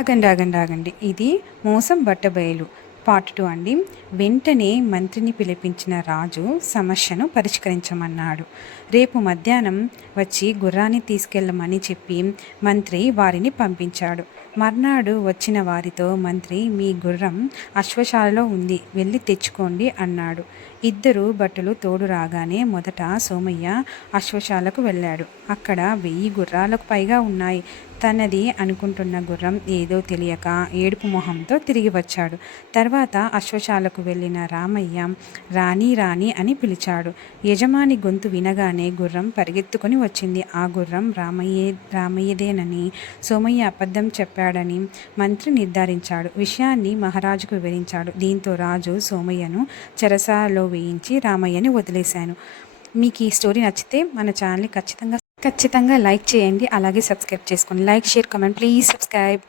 ఆగండి ఆగండి ఆగండి ఇది మోసం బట్టబయలు పార్ట్ 2 అండి. వెంటనే మంత్రిని పిలిపించిన రాజు సమస్యను పరిష్కరించమన్నాడు. రేపు మధ్యాహ్నం వచ్చి గుర్రాన్ని తీసుకెళ్ళమని చెప్పి మంత్రి వారిని పంపించాడు. మర్నాడు వచ్చిన వారితో మంత్రి, మీ గుర్రం అశ్వశాలలో ఉంది, వెళ్ళి తెచ్చుకోండి అన్నాడు. ఇద్దరు భటులు తోడు రాగానే మొదట సోమయ్య అశ్వశాలకు వెళ్ళాడు. అక్కడ 1000 గుర్రాలకు పైగా ఉన్నాయి. తనది అనుకుంటున్న గుర్రం ఏదో తెలియక ఏడుపు మొహంతో తిరిగి వచ్చాడు. తర్వాత అశ్వశాలకు వెళ్ళిన రామయ్య రాణి రాణి అని పిలిచాడు. యజమాని గొంతు వినగానే గుర్రం పరిగెత్తుకొని వచ్చింది. ఆ గుర్రం రామయ్యదేనని సోమయ్య అబద్ధం చెప్పాడని మంత్రి నిర్ధారించాడు. విషయాన్ని మహారాజుకు వివరించాడు. దీంతో రాజు సోమయ్యను చెరసాలలో వేయించి రామయ్యని వదిలేశాను. మీకు ఈ స్టోరీ నచ్చితే మన ఛానల్ని ఖచ్చితంగా లైక్ చేయండి. అలాగే సబ్స్క్రైబ్ చేసుకోండి. Like, share, comment, please subscribe.